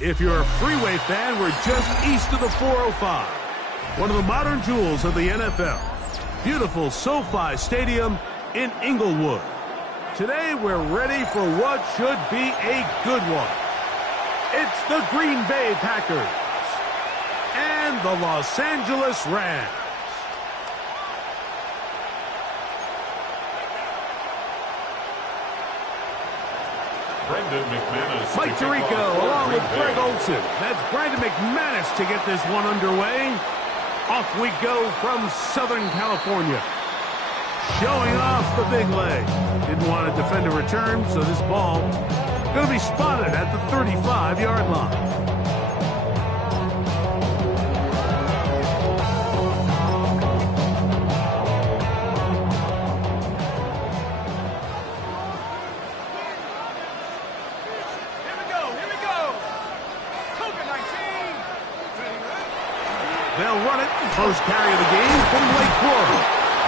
If you're a freeway fan, we're just east of the 405. One of the modern jewels of the NFL. Beautiful SoFi Stadium in Inglewood. Today, we're ready for what should be a good one. It's the Green Bay Packers and the Los Angeles Rams. Mike Tirico along with Greg Olson. That's Brandon McManus to get this one underway. Off we go from Southern California. Showing off the big leg. Didn't want to defend a return, so this ball going to be spotted at the 35-yard line. They'll run it. First carry of the game from Lake Quarry.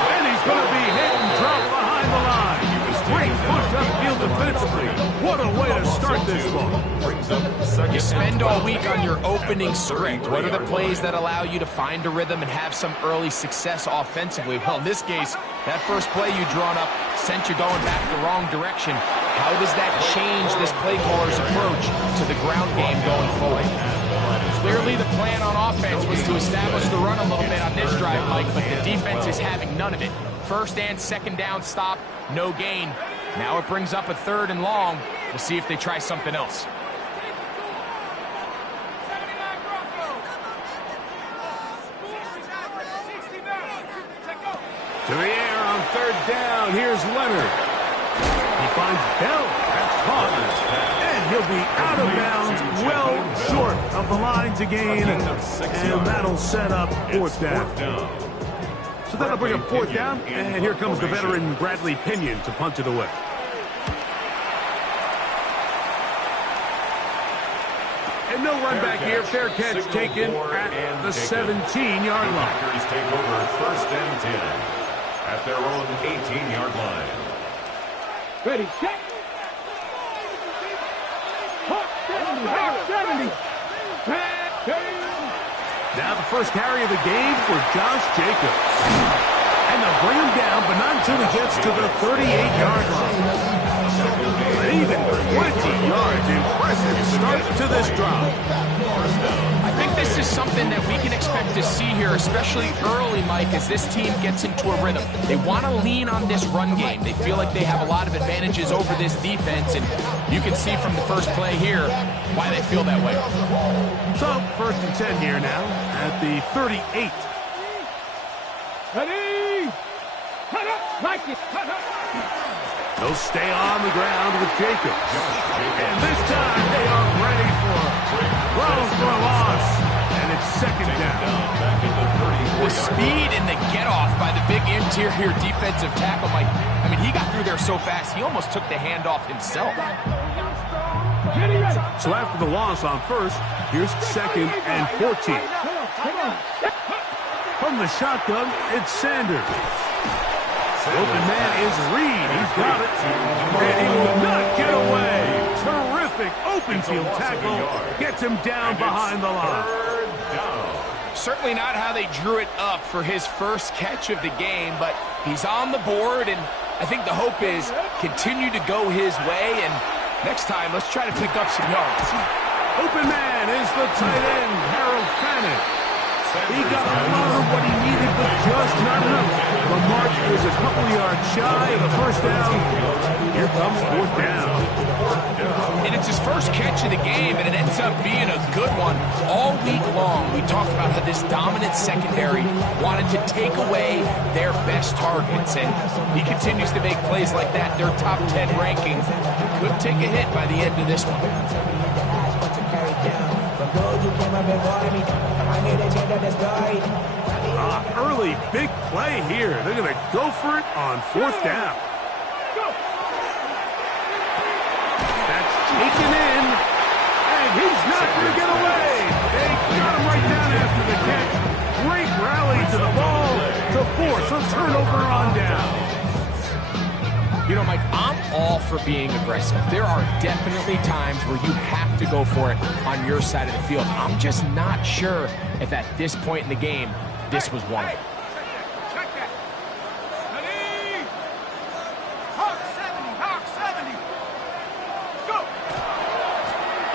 And he's going to be hit and dropped behind the line. Great push upfield defensively. What a way to start this one. You spend all week on your opening script. What are the plays that allow you to find a rhythm and have some early success offensively? Well, in this case, that first play you drawn up sent you going back the wrong direction. How does that change this play caller's approach to the ground game going forward? Clearly the plan on offense was to establish the run a little bit on this drive, Mike, but the defense is having none of it. First and second down stop, no gain. Now it brings up a third and long. We'll see if they try something else. To the air on third down. Here's Leonard. He finds Bell. That's caught. And he'll be out of bounds, well short of the line to gain. And that'll set up fourth down. So that'll bring up fourth down. And here comes the veteran Bradley Pinion to punt it away. And no run back here. Fair catch taken at the 17-yard line. Packers take over first and 10 at their own 18-yard line. Ready, set. 70. Now the first carry of the game for Josh Jacobs. And they'll bring him down, but not until he gets to the 38-yard line. An even 20 yards. Impressive start to this drive. I think this is something that we can expect to see here, especially early, Mike, as this team gets into a rhythm. They want to lean on this run game. They feel like they have a lot of advantages over this defense, and you can see from the first play here why they feel that way. So, first and 10 here now at the 38. Ready? Cut up like it. Cut up. They'll stay on the ground with Jacobs. And this time they are ready for a loss. And it's second down. The speed and the get-off by the big interior defensive tackle, Mike. I mean, he got through there so fast, he almost took the handoff himself. So after the loss on first, here's second and 14. From the shotgun, it's Sanders. Open man is Reed. He's got it. And he will not get away. Terrific open field tackle. Gets him down behind the line. Certainly not how they drew it up for his first catch of the game, but he's on the board, and I think the hope is continue to go his way, and next time, let's try to pick up some yards. Open man is the tight end, Harold Fannin. He got a lot of what he needed, but just not enough. The mark is a couple yards shy of the first down. Here comes fourth down. And it's his first catch of the game, and it ends up being a good one. All week long, we talked about how this dominant secondary wanted to take away their best targets, and he continues to make plays like that. Their top 10 ranking could take a hit by the end of this one. Early big play here. They're going to go for it on fourth down. That's taken in, and he's not going to get away. They got him right down after the catch. Great rally to the ball to force a turnover on down. You know, Mike, I'm all for being aggressive. There are definitely times where you have to go for it on your side of the field. I'm just not sure if at this point in the game, this was one of them. Check that. Ready? Hawk 70, Hawk 70. Go.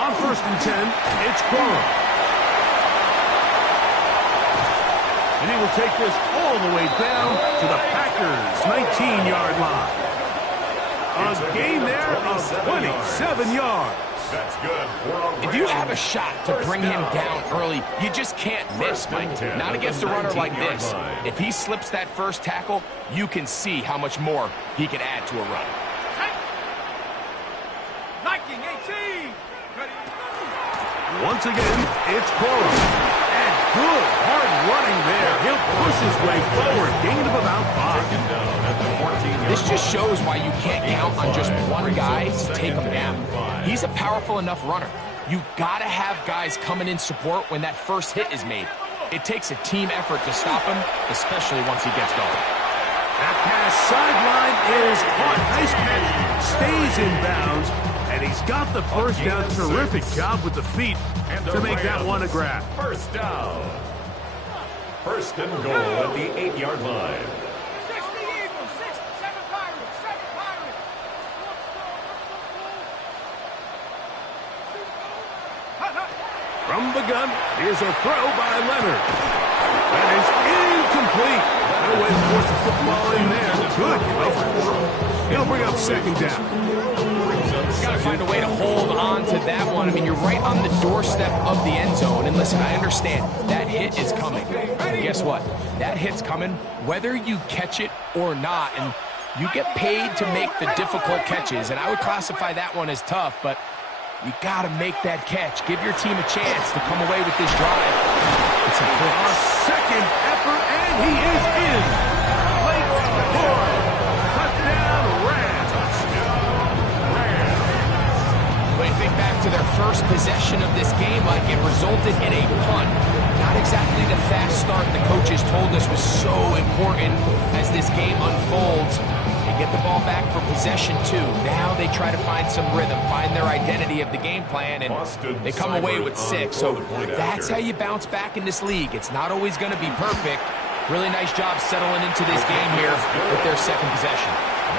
On 1st and 10, it's Corum. And he will take this all the way down to the Packers' 19-yard line. A gain there of 27 yards. That's good. If you have a shot to bring him down early, you just can't miss, Mike. Not against a runner like this. If he slips that first tackle, you can see how much more he can add to a run. Liking 18. Ready? Once again, it's Corum. And good hard running there. He'll push his way forward. Gain of about 5. This just shows why you can't count on just one guy to take him down. He's a powerful enough runner. You gotta have guys coming in support when that first hit is made. It takes a team effort to stop him, especially once he gets going. That pass sideline is caught. Nice catch. Stays in bounds. And he's got the first down. Terrific job with the feet to make that one a grab. First down. First and goal at the 8-yard line. 60 Eagles, 7 Pirates, 7 Pirates. From the gun, here's a throw by Leonard. That is incomplete. No way to force the football in there. Good coverage. He'll bring up 2nd down. Got to find a way to hold on to that one. I mean, you're right on the doorstep of the end zone. And listen, I understand that hit is coming. And guess what? That hit's coming whether you catch it or not. And you get paid to make the difficult catches. And I would classify that one as tough, but you got to make that catch. Give your team a chance to come away with this drive. It's important. A second effort, and he is in. Late score. Touchdown, Rams. When you think back to their first possession of this game, like it resulted in a punt. Not exactly the fast start the coaches told us was so important as this game unfolds. They get the ball back for possession 2. Now they try to find some rhythm, find their identity of the game plan, and they come away with 6. So that's how you bounce back in this league. It's not always going to be perfect. Really nice job settling into this game here with their second possession.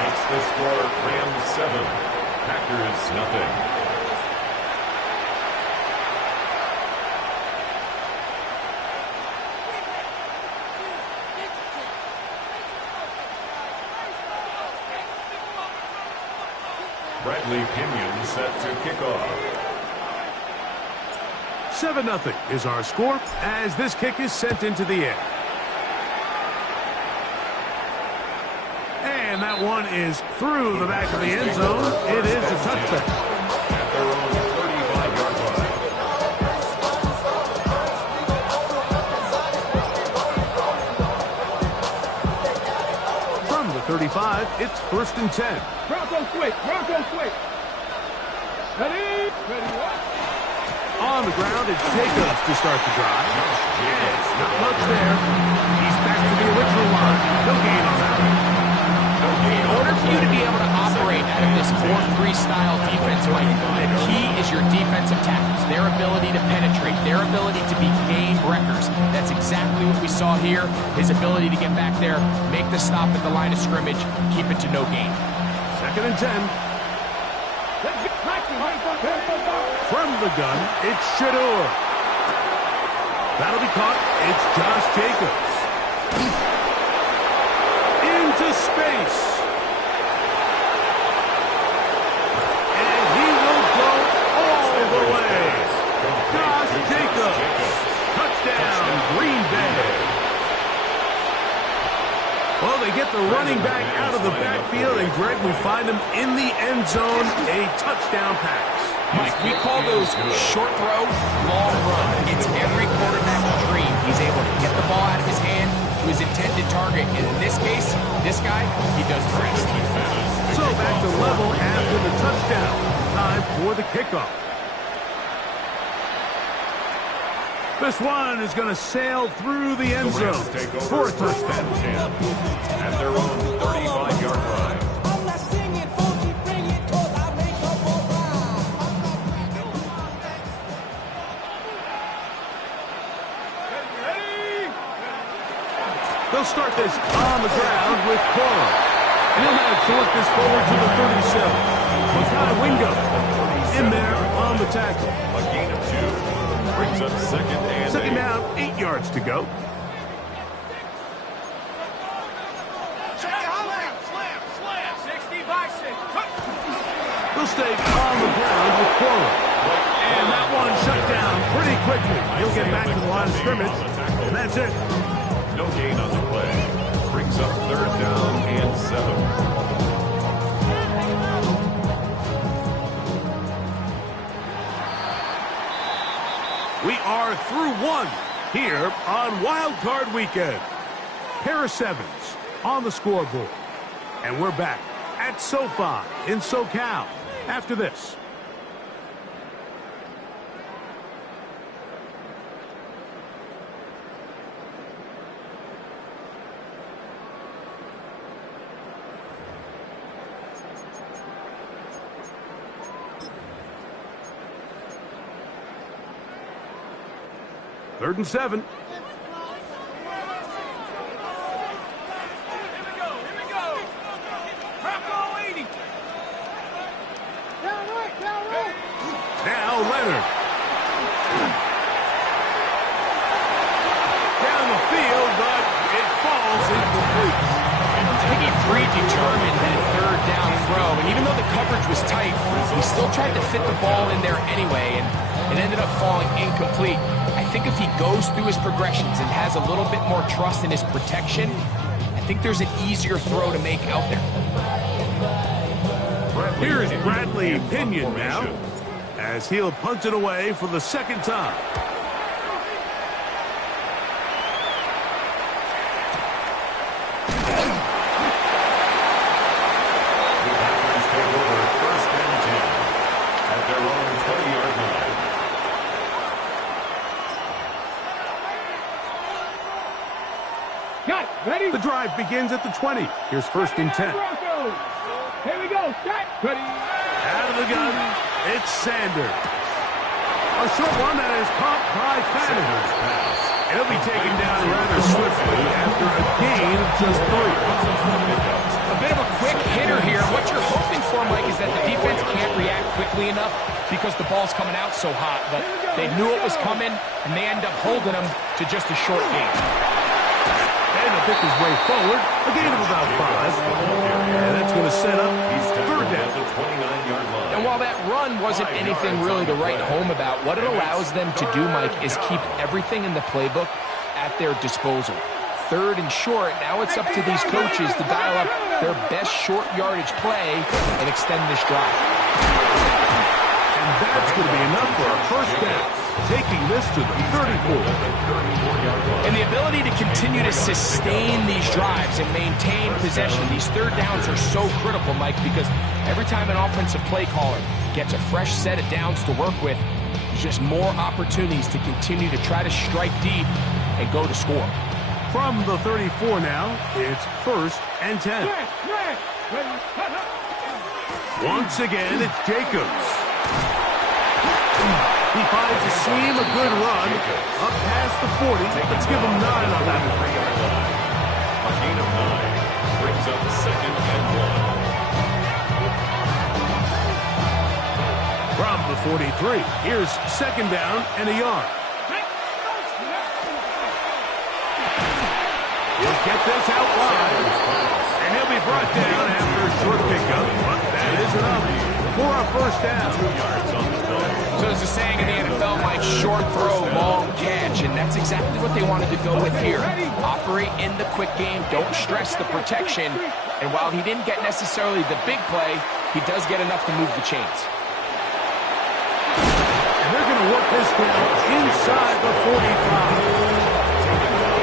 Makes the score Rams 7, Packers nothing. Bradley Pinion set to kick off. 7-0 is our score as this kick is sent into the air. And that one is through the back of the end zone. It is a touchback. At their own 35-yard line. From the 35, it's 1st and 10. Bronco quick, Bronco quick. Ready? Ready, what? On the ground, it's Jacobs to start the drive. Yes, not much there. He's back to the original line. No gain on that one. In order for you to be able to operate out of this 4-3 style defense, Mike, the key is your defensive tackles, their ability to penetrate, their ability to be game wreckers. That's exactly what we saw here, his ability to get back there, make the stop at the line of scrimmage, keep it to no gain. 2nd and 10. From the gun, it's Shador. That'll be caught. It's Josh Jacobs. Into space. And he will go all the way. Josh Jacobs. Touchdown, Green Bay. Well, they get the running back out of the backfield, and Greg, we find him in the end zone, a touchdown pass. Mike, we call those short throw, long run. It's every quarterback's dream. He's able to get the ball out of his hand to his intended target. And in this case, this guy, he does the rest. So back to level after the touchdown. Time for the kickoff. This one is going to sail through the end zone for a touchdown. At their own 35-yard line. They'll start this on the ground with Cora. And he'll manage to work this forward to the 37. Makai Wingo in there on the tackle. A gain of 2. Brings up second down, 8 yards to go. They'll stay on the ground with Cora. And that one shut down pretty quickly. He'll get back to the line of scrimmage, and that's it. No gain on the play. Brings up 3rd down and 7. We are through 1 here on Wild Card Weekend. Pair of 7s on the scoreboard. And we're back at SoFi in SoCal after this. Third and 7. Now Leonard. Down the field, but it falls incomplete. I think he predetermined that 3rd down throw, and even though the coverage was tight, he still tried to fit the ball in there anyway, and it ended up falling incomplete. I think if he goes through his progressions and has a little bit more trust in his protection, I think there's an easier throw to make out there. Here's Bradley Pinion now, as he'll punt it away for the 2nd time. The Packers take over 1st and 10 at their own 20-yard line. Got it. Ready? The drive begins at the 20. Here's 1st and 10. Here we go. Set. Ready. Out of the gun, it's Sanders. A short one that is caught by Fannin. It'll be taken down rather swiftly after a gain of just 3. A bit of a quick hitter here. What you're hoping for, Mike, is that the defense can't react quickly enough because the ball's coming out so hot. But they knew it was coming, and they end up holding them to just a short gain. And to pick his way forward, a gain of about 5. And that's going to set up 3rd down. And while that run wasn't anything really to write home about, what it allows them to do, Mike, is keep everything in the playbook at their disposal. 3rd and short, now it's up to these coaches to dial up their best short yardage play and extend this drive. And that's going to be enough for a 1st down, taking this to the 34. And the ability to continue to sustain these drives and maintain possession, these 3rd downs are so critical, Mike, because every time an offensive play caller gets a fresh set of downs to work with, there's just more opportunities to continue to try to strike deep and go to score. From the 34 now, it's 1st and 10. Once again, it's Jacobs. He finds a seam, a good run, up past the 40. Let's give him 9 on that one. A gain of 9 brings up 2nd and 1. From the 43, here's 2nd down and a yard. He'll get this out wide, and he'll be brought down after a short pickup, but that is enough for a 1st down. 2 yards on the play. So there's a saying in the NFL, Mike, short throw, long catch, and that's exactly what they wanted to go with here. Operate in the quick game, don't stress the protection, and while he didn't get necessarily the big play, he does get enough to move the chains. And they're going to work this down inside the 45.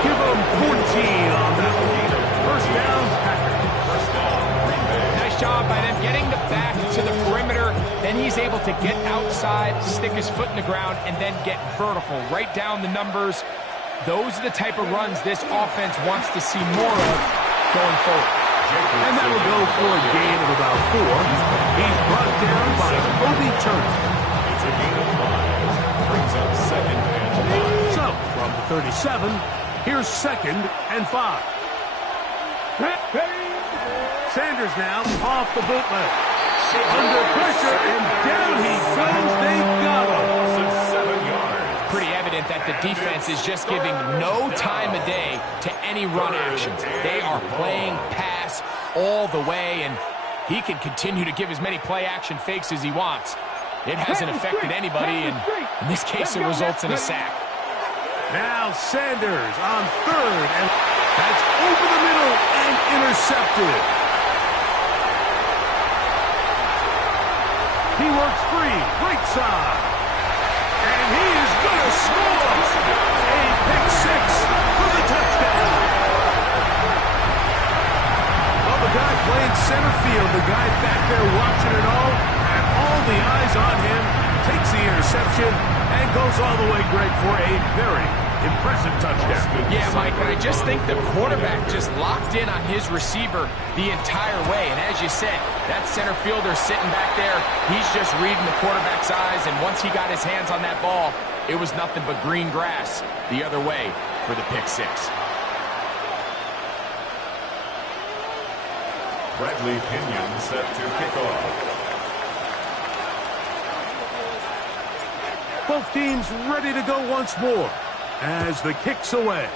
Give them 14 on that one. 1st down, Packers. 1st down, Green Bay. Nice job by them getting the back to the perimeter. Then he's able to get outside, stick his foot in the ground, and then get vertical. Right down the numbers. Those are the type of runs this offense wants to see more of going forward. And that will go for a gain of about 4. He's brought down by Obi Turner. It's a gain of 5. Brings up 2nd and 5. So, from the 37, here's 2nd and 5. Sanders now off the bootleg. Under pressure, and down he goes. They got him. 7 yards. Pretty evident that the defense is just giving no time of day to any run actions. They are playing pass all the way, and he can continue to give as many play-action fakes as he wants. It hasn't affected anybody, and in this case, it results in a sack. Now Sanders on third, and that's over the middle and intercepted. He works free, right side. And he is going to score. A pick six for the touchdown. Well, the guy playing center field, the guy back there watching it all the eyes on him, takes the interception, and goes all the way, Greg, for a very impressive touchdown. Yeah, Mike, and I just think the quarterback just locked in on his receiver the entire way. And as you said, that center fielder sitting back there, he's just reading the quarterback's eyes. And once he got his hands on that ball, it was nothing but green grass the other way for the pick six. Bradley Pinion set to kick off. Both teams ready to go once more as the kick's away.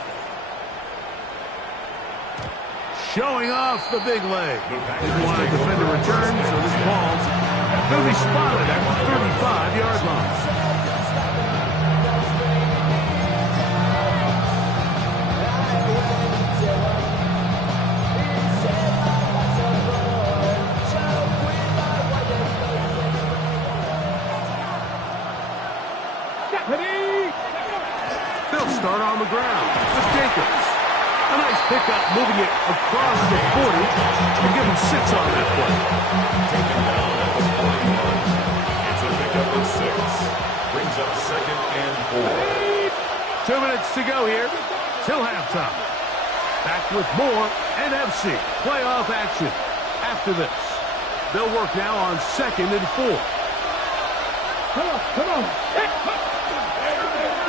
Showing off the big leg. Didn't want to defend a return, so this ball's going to be spotted at the 35-yard line. They'll start on the ground with Jacobs. A nice pickup, moving it across the 40 and give him 6 on that play. Taken down at the 41. It's a pickup of 6. Brings up 2nd and 4. 2 minutes to go here till halftime. Back with more NFC playoff action after this. They'll work now on 2nd and 4. Come on.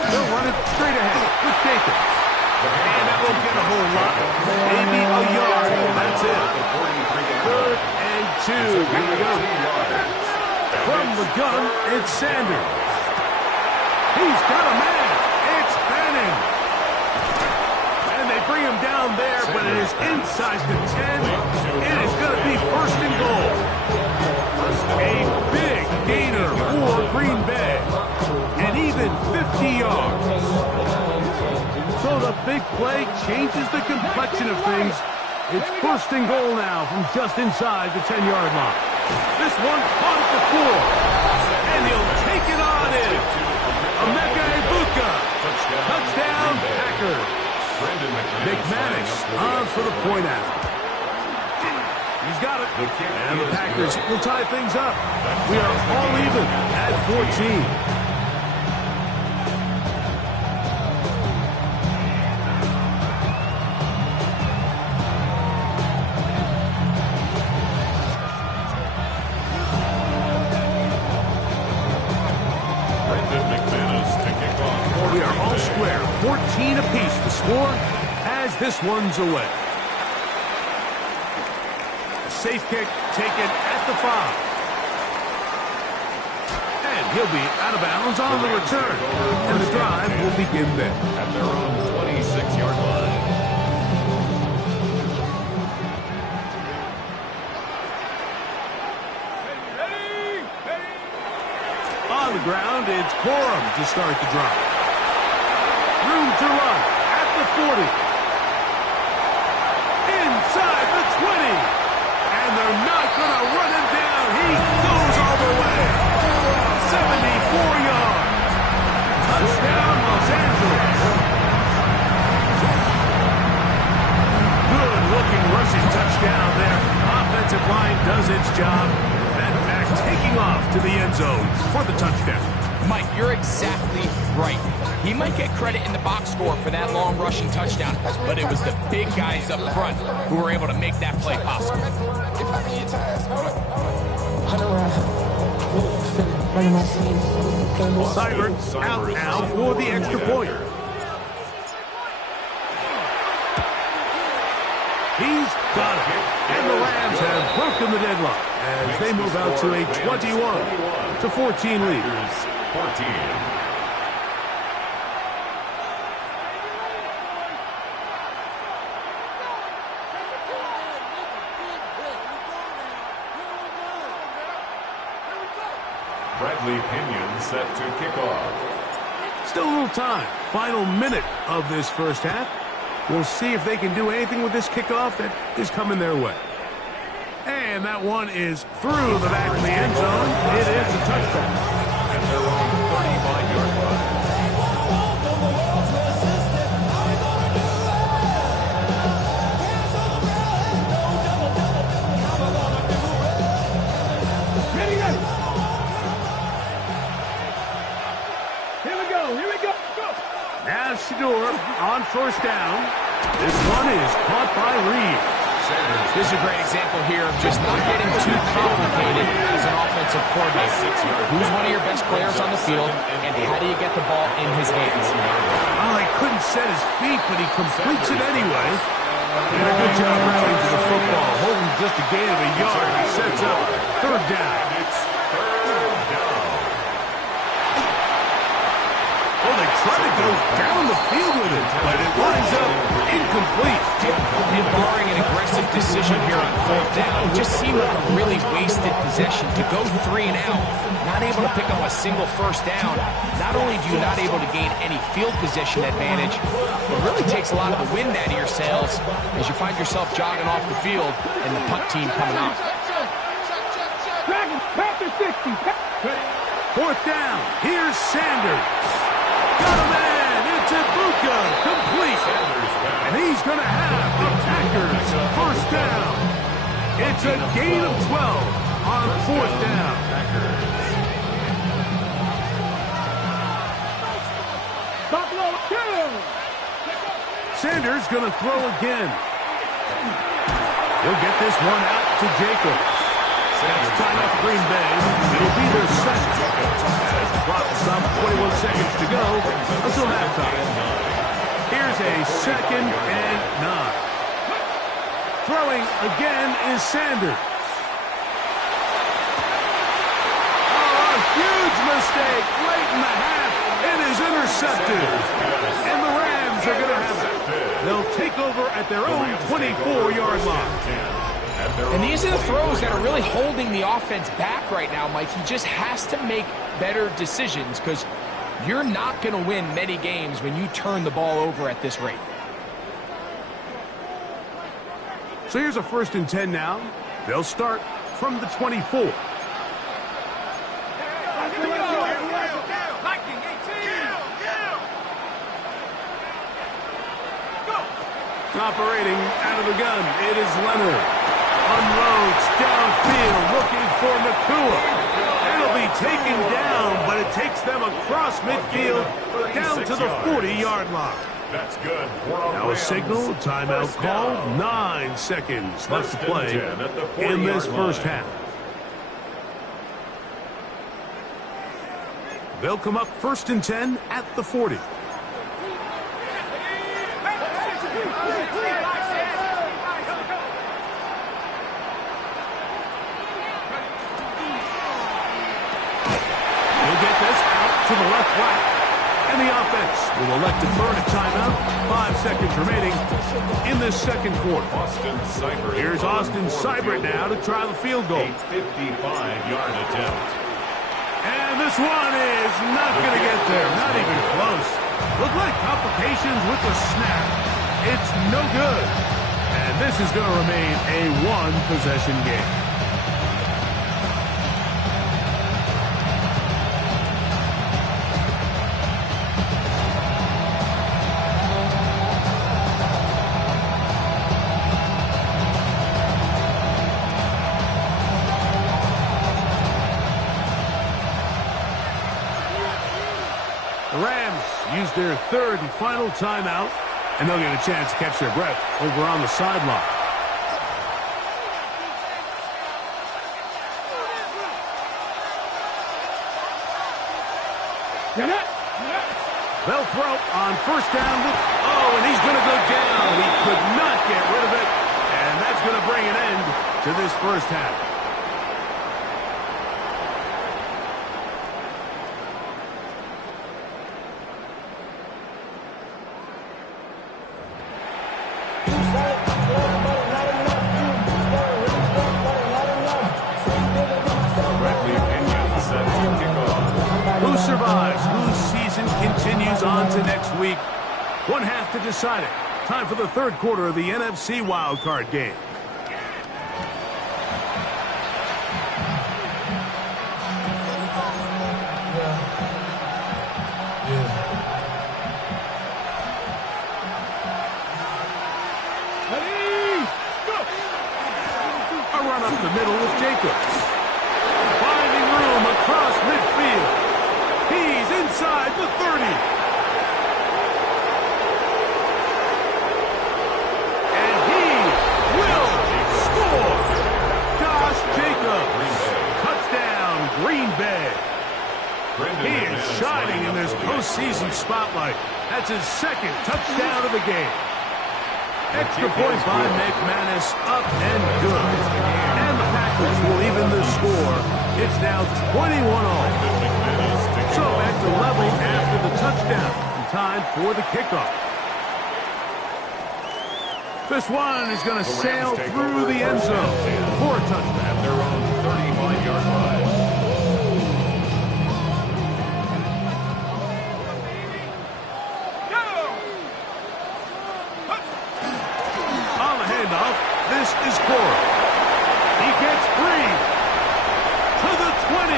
They'll run it straight ahead with Jacobs. And that won't get a whole lot. Maybe a yard. That's it. 3rd and 2. Here we go. From the gun, it's Sanders. He's got a man. It's Fanning. And they bring him down there, but it is inside the 10. It is going to be 1st and goal. A big gainer for Green Bay. And even 50 yards. So the big play changes the complexion of things. It's 1st and goal now from just inside the 10-yard line. This one caught at the 4. And he'll take it on in. Emeka Egbuka. Touchdown, Packers. McManus on for the point after. He's got it. And the Packers will tie things up. We are all even at 14. We are all square. 14 apiece the score as this one's away. A safe kick taken at the 5. And he'll be out of bounds on the return. And the drive will begin there. At their own 26-yard line. On the ground, it's Corum to start the drive. Room to run at the 40. Inside the 20. And they're not going to run him down. He goes all the way. 74 yards. Touchdown, Los Angeles. Good-looking rushing touchdown there. Offensive line does its job. And back taking off to the end zone for the touchdown. Mike, you're exactly right. He might get credit in the box score for that long rushing touchdown, but it was the big guys up front who were able to make that play possible. Seibert out now for the extra point. He's Got it. And the Rams have broken the deadlock as they move out to a 21-14 lead. 14. Bradley Pinion set to kick off. Still a little time. Final minute of this first half. We'll see if they can do anything with this kickoff that is coming their way. And that one is through the back of the end zone. It is a touchdown. And they're on the 35-yard line. Now Shador on first down. This one is caught by Reed. This is a great example here of just not getting too complicated as an offensive coordinator. Who's one of your best players on the field, and how do you get the ball in his hands? Well, he couldn't set his feet, but he completes it anyway. Did a good job running to the football, holding just a gain of a yard. He sets up third down. It's third down. Oh, they try to go down the field with it, but it winds up incomplete. And barring an aggressive decision here on fourth down, it just seemed like a really wasted possession to go 3 and out, not able to pick up a single first down. Not only do you not able to gain any field position advantage, it really takes a lot of the wind out of your sails as you find yourself jogging off the field and the punt team coming on. Fourth down. Here's Sanders. Got a man. It's Ibuka. Complete. And he's going to have a Packers first down. It's a gain of 12 on fourth down. Sanders going to throw again. He'll get this one out to Jacobs. That's time off Green Bay. It'll be their second. As the clock stops, 21 seconds to go until halftime. Here's a 2nd and 9. Throwing again is Sanders. Oh, a huge mistake late in the half. It is intercepted. And the Rams are going to have it. They'll take over at their own 24-yard line. And these are the throws that are really holding the offense back right now, Mike. He just has to make better decisions because you're not going to win many games when you turn the ball over at this rate. So here's a 1st and 10 now. They'll start from the 24. Operating out of the gun, it is Leonard. Unloads downfield, looking for Nakua. It'll be taken down, but it takes them across midfield down to the 40-yard line. That's good. Now a signal, timeout called. 9 seconds left to play in this first half. They'll come up 1st and 10 at the 40. To the left flat, and the offense will elect to burn a timeout. 5 seconds remaining in this second quarter. Austin Seibert. Here's Austin Seibert now to try the field goal. A 55-yard attempt. And this one is not going to get there. Not even close. Look like complications with the snap. It's no good. And this is going to remain a one-possession game. The Rams use their 3rd and final timeout, and they'll get a chance to catch their breath over on the sideline. They'll throw on first down. And he's going to go down. He could not get rid of it, and that's going to bring an end to this first half. Who survives? Whose season continues on to next week? One half to decide it. Time for the third quarter of the NFC Wildcard game. A run up the middle with Jacobs. Finding room across midfield. He's inside the 30. And he will score. Josh Jacobs. Touchdown, Green Bay. He is shining in this postseason spotlight. That's his second touchdown of the game. Extra point by McManus, up and good. And the Packers will even the score. It's now 21-all. So back to level after the touchdown. Time for the kickoff. This one is going to sail through the end zone for a touchdown. At their own 35-yard line. This is Corey. He gets free to the 20.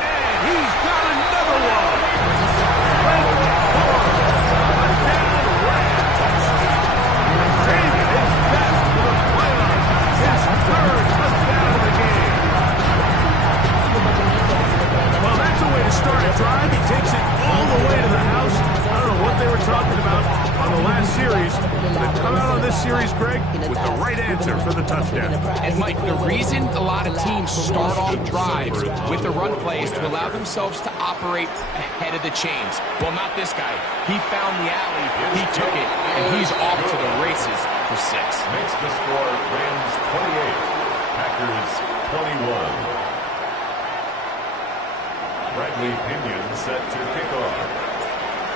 And he's got another one. David is back to the playoffs. His third touchdown of the game. Well, that's a way to start a drive. He takes it all the way to the house. I don't know what they were talking about on the last series. They've come out on this series, Greg, with the right answer for the touchdown. And, Mike, the reason a lot of teams start off drives with the run plays to allow themselves to operate ahead of the chains. Well, not this guy. He found the alley, he took it, and he's off to the races for 6. Makes the score Rams 28, Packers 21. Bradley Pinion set to kick off.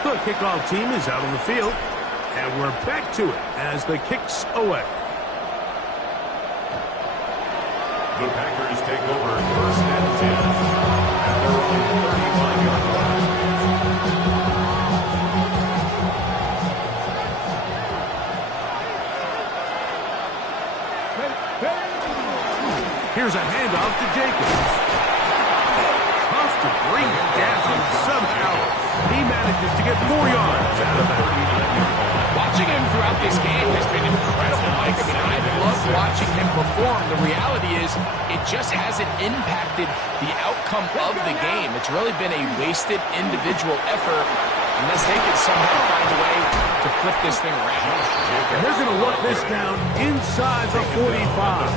The kickoff team is out on the field, and we're back to it as the kicks away. The Packers take over first and 10 at their own 35-yard line. Here's a handoff to Jacobs. Tough to bring it down somehow. He manages to get 4 yards out of that. Watching him throughout this game has been incredible, Mike. I mean, I've loved watching him perform. The reality is it just hasn't impacted the outcome of the game. It's really been a wasted individual effort unless they can somehow find a way to flip this thing around. And they're going to look this down inside the 45.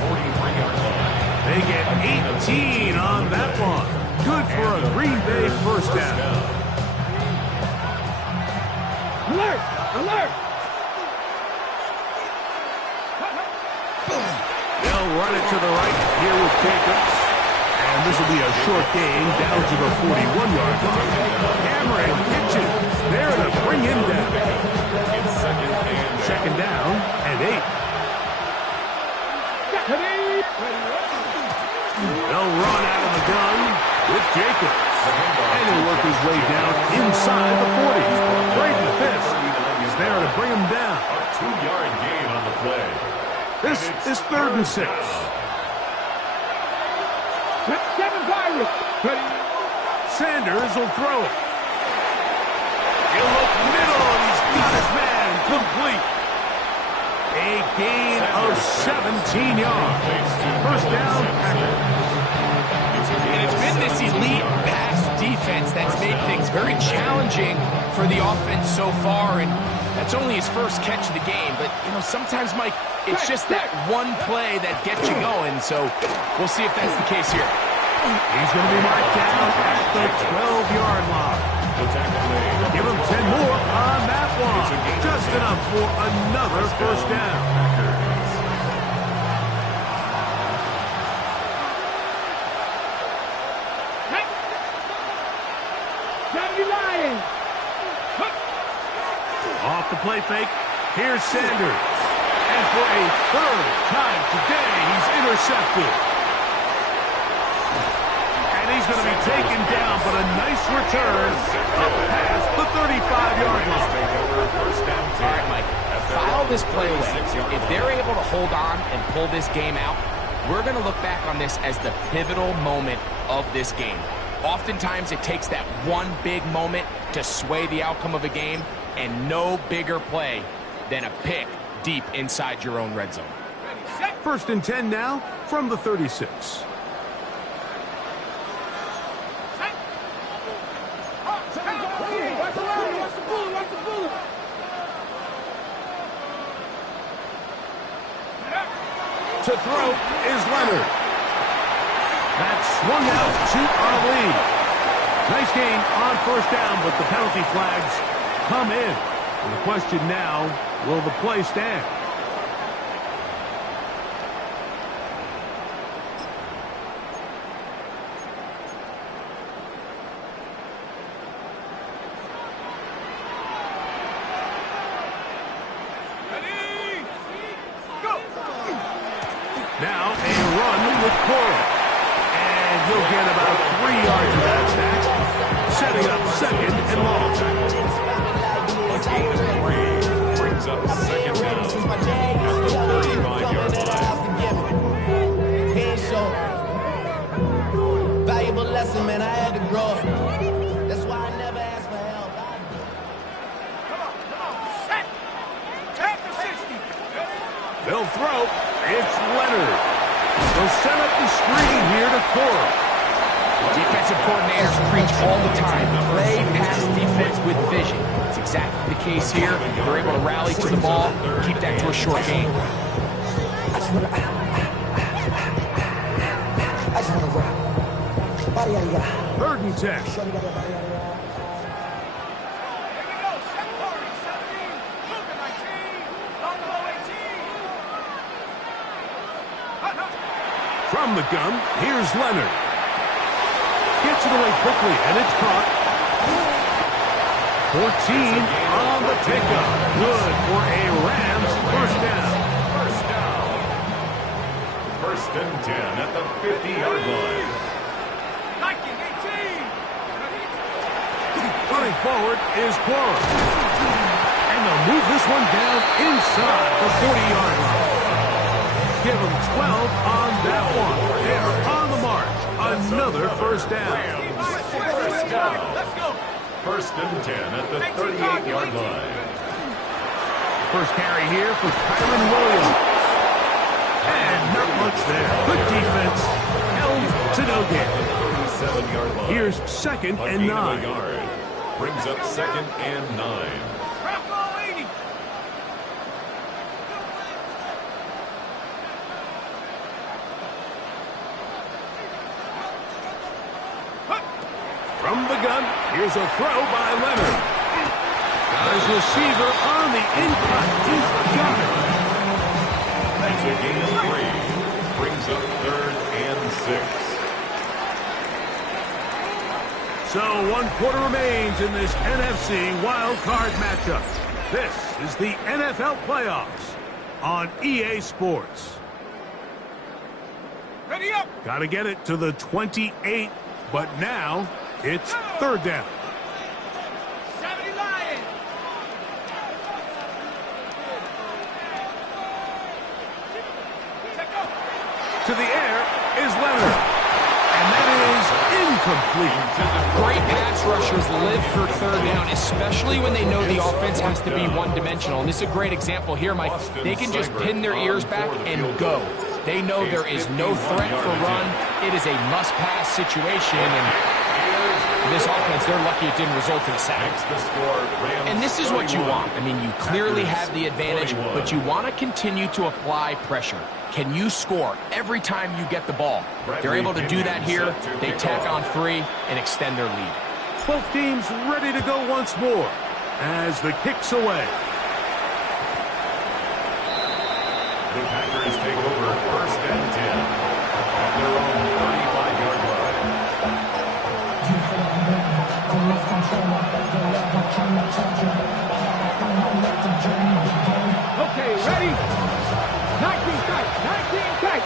They get 18 on that one. Good for a Green Bay first down. Alert! Alert! They'll run it to the right here with Jacobs. And this will be a short gain down to the 41-yard line. Cameron Kitchens there to bring him down. Second down and 8. They'll run out of the gun with Jacobs. And he'll work his way down inside the 40. Braden Fisk is there to bring him down. A 2-yard gain on the play. This is 3rd and 6. Sanders will throw it. He'll look middle, and he's got his man complete. A gain of 17 yards. First down, Packers. And it's been this elite pass defense that's made things very challenging for the offense so far, and that's only his first catch of the game. But, you know, sometimes, Mike, it's just that one play that gets you going, so we'll see if that's the case here. He's going to be marked down at the 12-yard line. Give him 10 more on that one. Just enough for another first down. game. Off the play fake, here's Sanders. And for a third time today, he's intercepted. And he's going to be taken down, but a nice return up past the 35-yard line. All right, Mike, file this play away. If they're able to hold on and pull this game out, we're going to look back on this as the pivotal moment of this game. Oftentimes, it takes that one big moment to sway the outcome of a game, and no bigger play than a pick deep inside your own red zone. First and 10 now from the 36. To throw is Leonard. That's swung out to our lead. Nice gain on first down, but the penalty flags come in. And the question now, will the play stand? Now a run with Cora. And he'll get about 3 yards of that back, setting up second and long. A gain of 3 brings up second down at the 35-yard line. Valuable lesson, man. I had to grow up. That's why I never asked for help. They'll throw. It's Leonard. They'll set up the screen here to Cora. Defensive coordinators preach all the time, play pass defense with vision. It's exactly the case here. They're able to rally to the ball, keep that to a short game. Third and 10. From the gun, here's Leonard. Gets it away quickly, and it's caught. 14 on the pickup. Good for a Rams first down. First and 10 at the 50-yard line. Running forward is Cora. And they'll move this one down inside the 40-yard line. Give them 12 on that one. They're on the march. Another first down. First and 10 at the 38-yard line. First carry here for Kyron Williams. And not much there. Good defense. Held to no gain. 37-yard line. Here's second and 9. Brings up second and 9. From the gun, here's a throw by Leonard. Got his receiver on the in-cut. He's got it. That's a gain of 3. Brings up third and 6. So 1 quarter remains in this NFC Wildcard matchup. This is the NFL playoffs on EA Sports. Ready up. Got to get it to the 28, but now it's third down. 70 Lions. To the air is Leonard. And that is incomplete. Great pass rushers live for third down, especially when they know the offense has to be one-dimensional. And this is a great example here, Mike. They can just pin their ears back and go. They know there is no threat for run. It is a must-pass situation, and for this offense, they're lucky it didn't result in a sack. And this is what you want. I mean, you clearly have the advantage, but you want to continue to apply pressure. Can you score every time you get the ball? They're able to do that here. They tack on 3 and extend their lead. Both teams ready to go once more as the kick's away. The Packers take over first and 10 at their own 35-yard line. Okay, ready? 19 tight, 19 tight.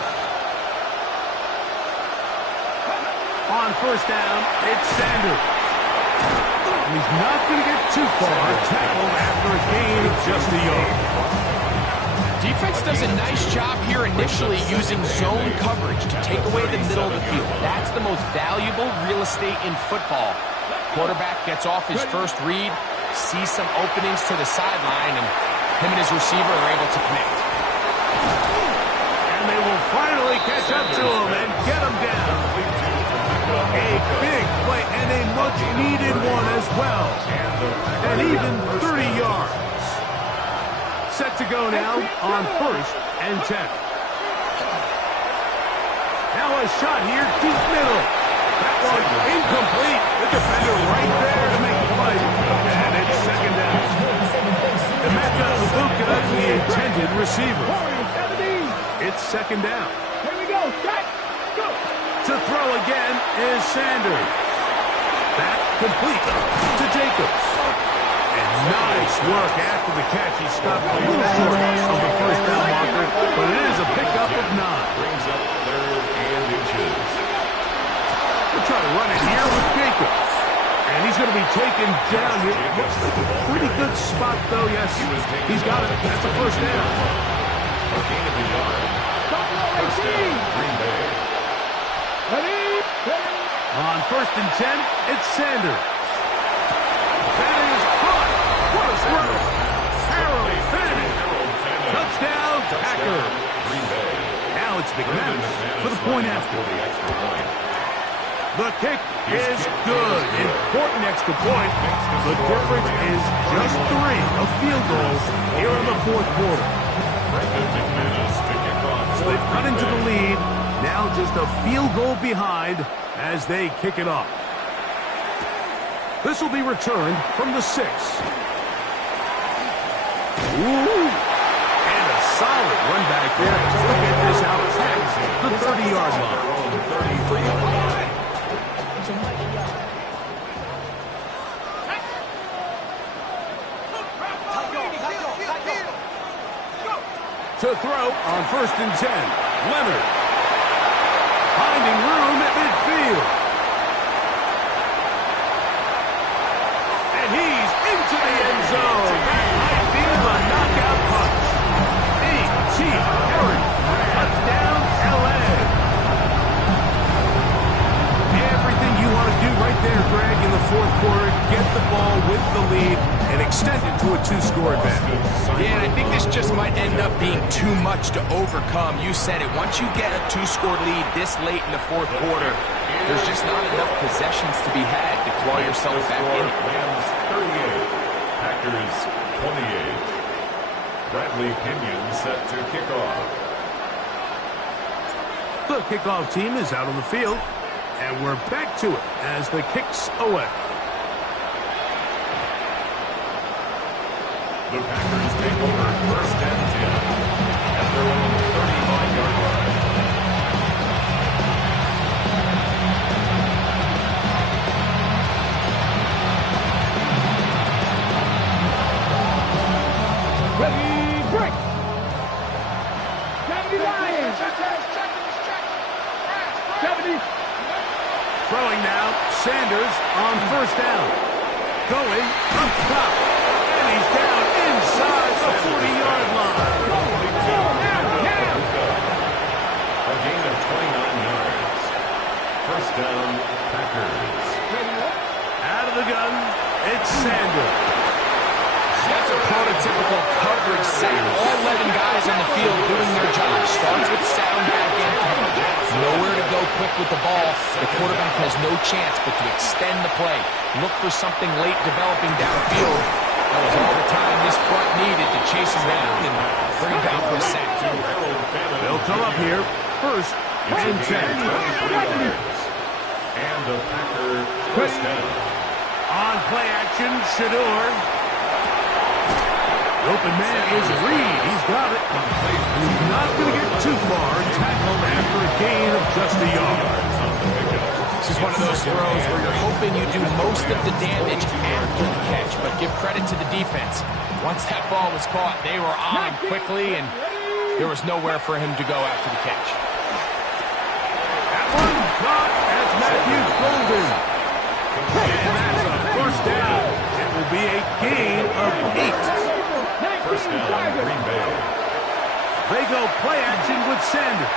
On first down, it's Sanders. He's not going to get too far. Tackled after a gain of just a yard. Defense does a nice job here initially using zone coverage to take away the middle of the field. That's the most valuable real estate in football. Quarterback gets off his first read, sees some openings to the sideline, and him and his receiver are able to connect. And they will finally catch up to him and get him down. A big play and a much-needed one as well. And even 30 yards. Set to go now on first and 10. Now a shot here, deep middle. That one incomplete. The defender right there to make the play. And it's second down. The matchup with Luka, the intended receiver. It's second down. Here we go. Set. Go. To throw again is Sanders. That complete to Jacobs. And nice work after the catch. He stopped a little short of the first down marker, but it is a pickup of 9. Brings up 3rd and inches. We'll try to run it here with Jacobs. And he's going to be taken down here. Looks like a pretty good spot, though. Yes, he's got it. That's a first down. A gain of a yard. First down, Green Bay. Ready? On first and 10, it's Sanders. That is caught. What a throw. Harold Fanning. Touchdown, Packers. Green Bay. Now it's McManus for the point after. The kick is good. Important extra point. The difference is just 3, a field goal here in the fourth quarter. So they've cut into the lead. Now just a field goal behind as they kick it off. This will be returned from the 6. Ooh. And a solid run back there. He'll get this out past the 30-yard line. To throw on first and 10. Leonard. Finding room at midfield. And he's into the end zone. That might be the knockout punch. A.T. Perry. Touchdown, L.A. Everything you want to do right there, Greg, in the fourth quarter. Get the ball with the lead and extend it to a 2-score advantage. Yeah, and I think this just might end up being too much to overcome. You said it. Once you get a 2-score lead this late in the fourth quarter, there's just not enough possessions to be had to claw yourself back in it. Rams 38, Packers 28. Bradley Pinion set to kick off. The kickoff team is out on the field, and we're back to it as the kick's away. The Packers take over first and 10 at their own 35-yard line. Ready? Break. 70 Lions. 70. Throwing now, Sanders on first down. Going up top, and he's down inside the 40-yard line. A gain of 29 yards. First down, Packers. Out of the gun, it's Sanders. That's a prototypical coverage set. All 11 guys on the field doing their job. Starts with sound back-end coverage. Nowhere to go quick with the ball. The quarterback has no chance but to extend the play. Look for something late developing downfield. That was all the time this front needed to chase him down and bring him down for a sack. They'll come up here first and 10. And the Packer first down. On play action, Shador. The open man is Reed. He's got it. He's not going to get too far. Tackled after a gain of just a yard. This is one of those throws where you're hoping you do most of the damage after the catch, but give credit to the defense. Once that ball was caught, they were on quickly, and there was nowhere for him to go after the catch. That one caught as Matthews Golden. And that's a first down. It will be a gain of 8. First down, Green Bay. They go play action with Sanders.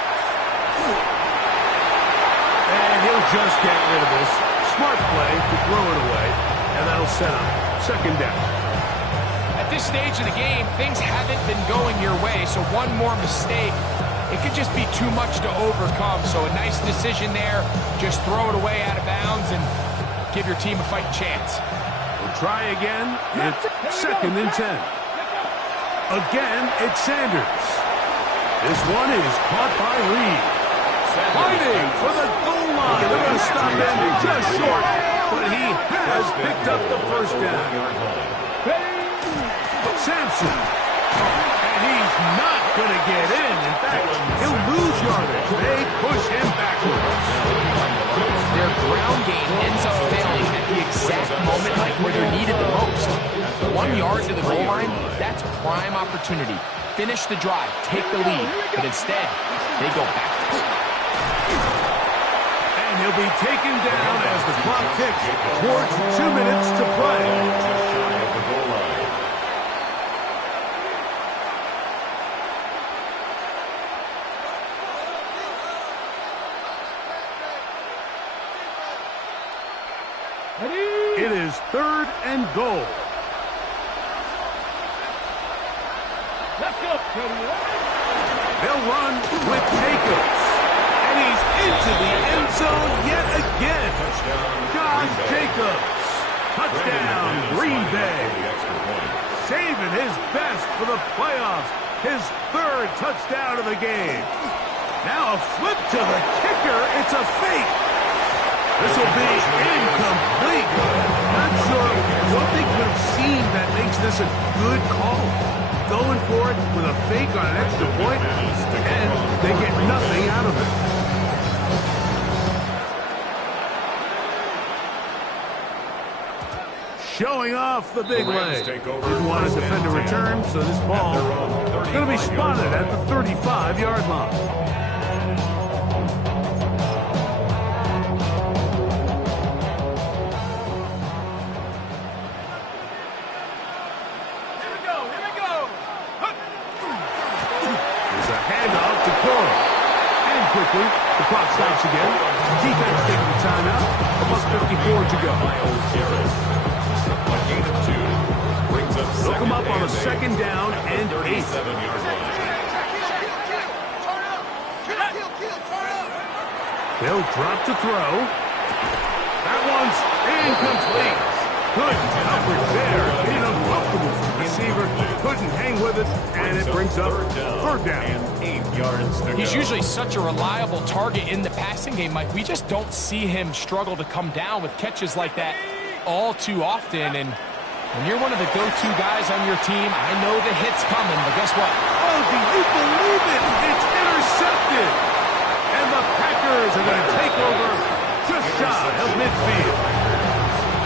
And he'll just get rid of this. Smart play to throw it away. And that'll set up second down. At this stage of the game, things haven't been going your way, so one more mistake, it could just be too much to overcome. So a nice decision there. Just throw it away out of bounds and give your team a fighting chance. We'll try again. It's second and 10. Again, it's Sanders. This one is caught by Reed. Fighting for the goal line. They're going to stop him just short, but he has picked up the first down. Sampson. And he's not going to get in. In fact, he'll lose yardage. They push him backwards. Their ground game ends up failing at the exact moment like where they're needed the most. 1 yard to the goal line, that's prime opportunity. Finish the drive, take the lead, but instead, they go backwards. And he'll be taken down as the clock ticks towards 2 minutes to play. It is third and goal. Let's go. They'll run with Jacobs. And he's into the end zone yet again. Josh Jacobs. Touchdown, Green Bay. Saving his best for the playoffs. His third touchdown of the game. Now a flip to the kicker. It's a fake. This will be incomplete. Not sure what they could have seen that makes this a good call. Going for it with a fake on an extra point, and they get nothing out of it. Showing off the big leg. Didn't want to defend a return, so this ball is going to be spotted at the 35-yard line. Quickly, the clock stops again. Defense taking the timeout. +54 to go. A gain of 2. Brings up They'll come up on a second down and 8. They'll drop to throw. That one's incomplete. Good coverage there. Being uncomfortable for the receiver. Couldn't hang with it, and it brings up third down. And 8 yards to go. He's usually such a reliable target in the passing game, Mike. We just don't see him struggle to come down with catches like that all too often. And when you're one of the go-to guys on your team, I know the hit's coming, but guess what? Oh, do you believe it? It's intercepted. And the Packers are going to take over just shy of midfield.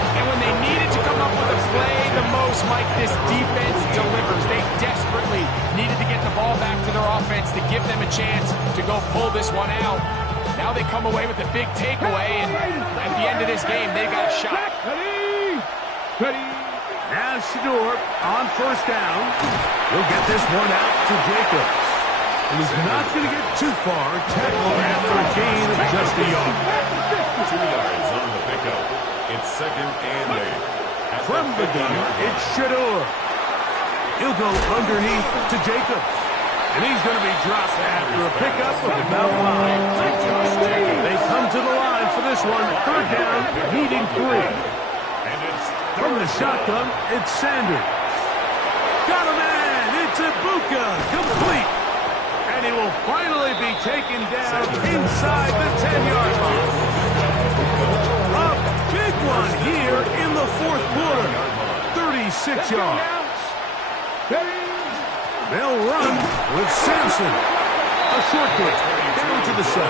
And when they needed to come up with a play the most, Mike, this defense delivers. They desperately needed to get the ball back to their offense to give them a chance to go pull this one out. Now they come away with a big takeaway, and at the end of this game, they've got a shot. Ready. Now Shador on first down. He'll get this one out to Jacobs. And he's not going to get too far. Tackle after a gain of just a yard. 2 yards on the pickup. It's second and 8. From the gun, it's Shador. He'll go underneath to Jacobs. And he's going to be dropped after a pickup of about 5. They come to the line for this one. Third down, needing 3. From the shotgun, it's Sanders. Got a man. It's Ibuka. Complete. And he will finally be taken down inside the 10-yard line. A big one here in the fourth quarter. 36 yards. They'll run with Sampson. A short kick down to the 7.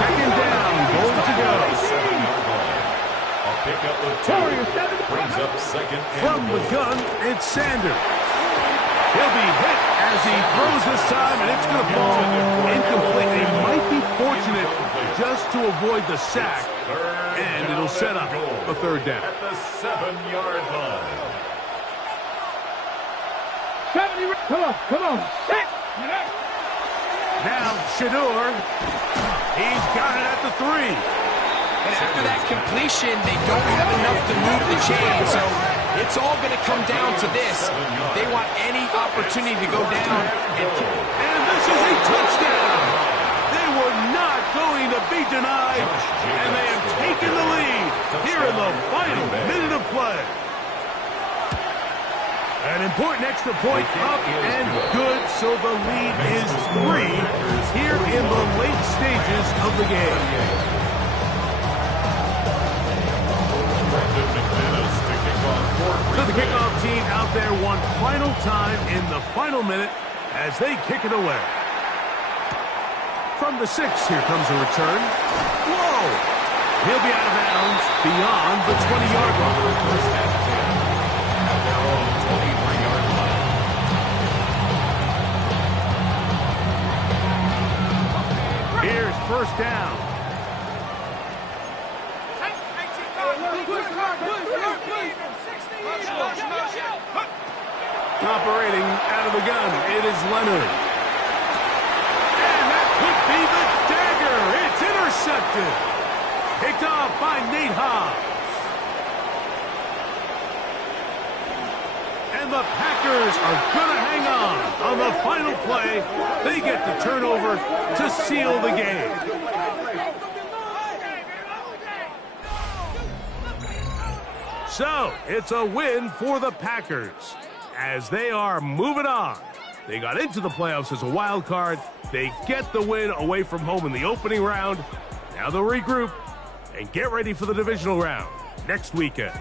Second down. Goal to second and From the goal. gun, it's Sanders. He'll be hit as he throws this time, and it's going to fall incomplete. They might be fortunate just to avoid the sack, and it'll set up a third down. At the 7-yard line. Come on. Now, Shador, he's got it at the 3. And after that completion, they don't have enough to move the chain, so it's all going to come down to this. If they want any opportunity to go down. And this is a touchdown. They were not going to be denied, and they have taken the lead here in the final minute of play. An important extra point up and good, so the lead is 3 here in the late stages of the game. So the kickoff team out there one final time in the final minute as they kick it away. From the 6, here comes a return. Whoa! He'll be out of bounds beyond the 20-yard line. First and 10 at their own 23-yard line. Here's first down. Operating out of the gun, it is Leonard. And that could be the dagger. It's intercepted. Picked off by Nate Hobbs. And the Packers are going to hang on the final play. They get the turnover to seal the game. So, it's a win for the Packers as they are moving on. They got into the playoffs as a wild card. They get the win away from home in the opening round. Now they'll regroup and get ready for the divisional round next weekend.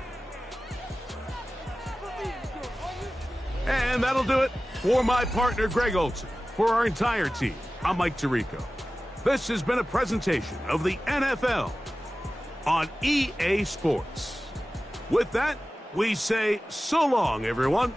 And that'll do it for my partner, Greg Olson. For our entire team, I'm Mike Tirico. This has been a presentation of the NFL on EA Sports. With that, we say so long, everyone.